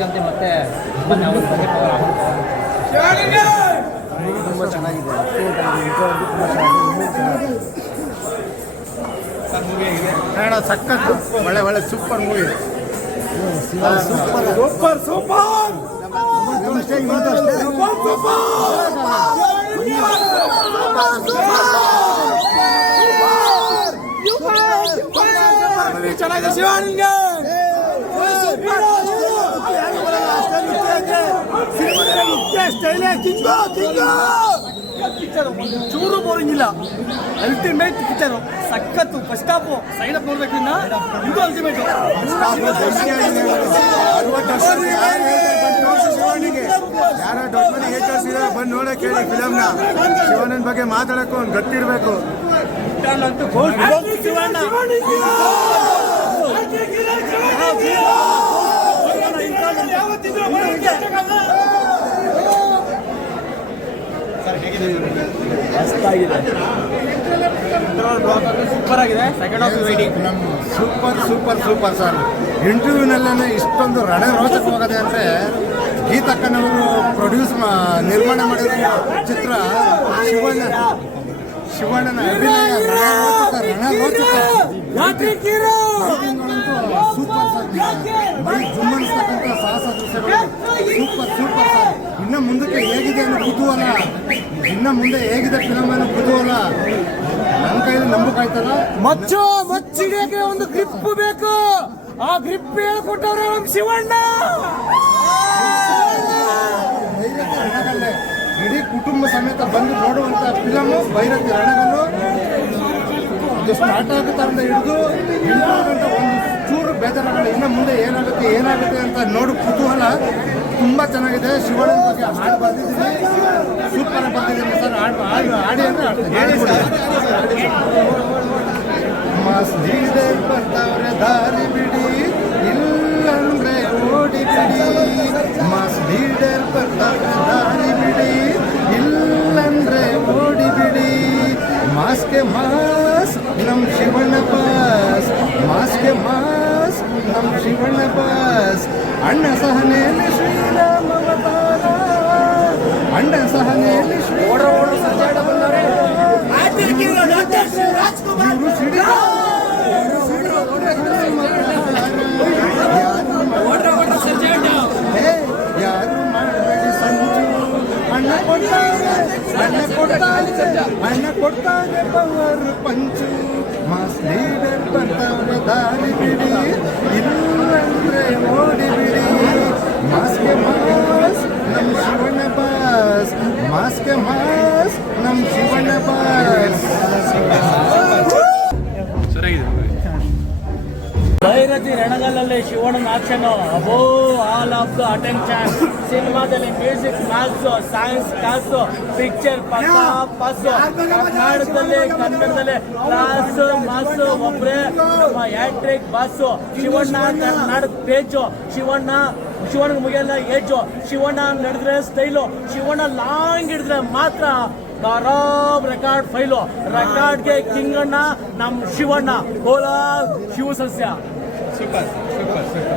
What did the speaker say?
ಅವ್ರಿಗಂತೆ ಮತ್ತೆ. ತುಂಬ ಚೆನ್ನಾಗಿದೆ. ಕನ್ನಡ ಸಖತ್ತು ಒಳ್ಳೆ ಒಳ್ಳೆ super movie super super. Super ಚೆನ್ನಾಗಿದೆ ಇವತ್ತು ಚೆನ್ನಾಗಿದೆ ಶಿವಾನಿಗೆ ಚೂರು ಬೋರಿಂಗ್ ಇಲ್ಲ. ಅಲ್ಟಿಮೇಟ್ ಕಿಚರು ಸಖತ್ತು. ಫಸ್ಟ್ ಹಾಫ್ ಸೈಡ್ ಅಪ್ ನೋಡ್ಬೇಕು ಇನ್ನ. ಇದು ಅಲ್ಟಿಮೇಟ್ ಯಾರೋ ಏಟರ್ಸ್ ಇರೋ ಬಂದು ನೋಡಕ್ ಹೇಳಿ ಫಿಲಮ್ನ ಶಿವಣ್ಣನ ಬಗ್ಗೆ ಮಾತಾಡಕ್ಕೂ ಒಂದು ಸೂಪರ್ ಆಗಿದೆ. Second half waiting super super super sir. ಇಂಟರ್ವ್ಯೂನಲ್ಲೇ ಇಷ್ಟೊಂದು ರಣರೋಚಕವಾಗದೆ ಅಂದರೆ ಗೀತಕ್ಕನವರು ಪ್ರೊಡ್ಯೂಸ್ ನಿರ್ಮಾಣ ಮಾಡಿರೋ ಚಿತ್ರ ಶಿವಣ್ಣ ಶಿವಣ್ಣನ ಅಭಿನಯ ರಣರೋಚಕ ಸೂಪರ್ ಸರ್ ಜುಮ್ಮನಿಸ್ತಕ್ಕಂಥ ಸಾಹಸ ದೃಶ್ಯಗಳು. ಸೂಪರ್ ಸೂಪರ್ ಸರ್ ಇನ್ನು ಮುಂದಕ್ಕೆ ಹೇಗಿದೆ ಅನ್ನೋ ಕುತೂಹಲ ಇನ್ನು ಮುಂದೆ ಹೇಗಿದೆ ಫಿಲಮ್ ಅನ್ನೋ ಕುತೂಹಲ ನನ್ನ ಕೈಯಲ್ಲಿ ನಂಬಕಾಯ್ತಲ್ಲ ಮಚ್ಚು ಮಚ್ಚಿಗೆ ಒಂದು ಗ್ರಿಪ್ ಬೇಕು. ಆ ಗ್ರಿಪ್ ಹೇಳ್ಕೊಟ್ಟವ್ರೆ ನಮ್ ಶಿವಣ್ಣ. ಭೈರತಿ ರಣಗಲ್ಲೆ. ಇಡೀ ಕುಟುಂಬ ಸಮೇತ ಬಂದು ನೋಡುವಂತ ಫಿಲಮ್ ಭೈರತಿ ರಣಗಲ್ಲು. ಅದು ಸ್ಟಾರ್ಟ್ ಆಗುತ್ತೆ ಅಂತ ಹಿಡಿದು ಒಂದು ಚೂರು ಬೇಜಾರಾಗಲ್ಲ. ಇನ್ನು ಮುಂದೆ ಏನಾಗುತ್ತೆ ಏನಾಗುತ್ತೆ ಅಂತ ನೋಡು. ಕುತೂಹಲ ತುಂಬಾ ಚೆನ್ನಾಗಿದೆ. ಶಿವಣ್ಣನ ಬಗ್ಗೆ ಹಾಡು ಬರ್ತಿದ್ದೀನಿ ಸೂಪರ್ ಬಂದಿದ್ದೀನಿ ಸರ್. ಹಾಡು ಹಾಡು, ಹಾಡಿ ಅಂದ್ರೆ ಹಾಡ್ಬಿಡಿ. ಮಾಸ್ ಲೀಡರ್ ಬರ್ತಾವ್ರೆ ದಾರಿ ಬಿಡಿ. ಇಲ್ಲಂದ್ರೆ ಓಡಿ ಬಿಡಿ. ಮಾಸ್ ಲೀಡರ್ ಬರ್ತಾವ್ರೆ ದಾರಿ ಬಿಡಿ. ಇಲ್ಲಂದ್ರೆ ಓಡಿ ಬಿಡಿ. ಮಾಸ್ಗೆ ಮಾಸ್ ಮಾಸ್ ನಮ್ ಶಿವಣ್ಣ ಬಾಸ್ ಅಣ್ಣ ಸಹನೆಯಲ್ಲಿ ಶ್ರೀರಾಮ ಅವತಾರ. ಅಣ್ಣ ಸಹನೆಯಲ್ಲಿ ಯಾರು ಮಾಡಬೇಡಿ ಸಂಜು? ಅಣ್ಣ ಕೊಡ್ತಾರೆ ಅಣ್ಣ ಕೊಡ್ತಾರೆ ಅಣ್ಣ ಕೊಡ್ತಾರೆ ಪವರ್ ಪಂಚು. ಮಾಸ್ ಲೀಡರ್ ಬರ್ತಾವ್ರೆ ದಾರಿ ಬಿಡಿ. ಇಲ್ಲಂದ್ರೆ ಓಡಿ ಬಿಡಿ. ಮಾಸ್ಗೆ ಭೈರತಿ ರಣಗಲ್ಲಲ್ಲಿ ಶಿವಣ್ಣನ action. Above all of the attention ಸಿನಿಮಾದಲ್ಲಿ ಮ್ಯೂಸಿಕ್ ಮ್ಯಾಕ್ಸ್ ಸೈನ್ಸ್ ಕಾಸು ಪಿಕ್ಚರ್ ಪಕ್ಕ ಕನ್ನಡದಲ್ಲಿ ಕನ್ನಡದಲ್ಲಿ ಕ್ಲಾಸ್ ಮಾಸ್ ಒಬ್ರೆ ನಮ್ಮ hattrick boss. Shivanna Kannada page. Shivanna Shivanna ಮುಗಿಯಲ್ಲ age. Shivanna ನಡೆದ್ರೆ ಸ್ಟೈಲು. ಶಿವಣ್ಣ ಲಾಂಗ್ ಹಿಡಿದ್ರೆ ಮಾತ್ರ ಖರಾಬ್ ರೆಕಾರ್ಡ್ ಫೈಲು. ರೆಕಾರ್ಡ್ಗೆ ಕಿಂಗಣ್ಣ ನಮ್ಮ ಶಿವಣ್ಣ. ಕೋಲಾರ್ 吃粉，吃粉，吃粉。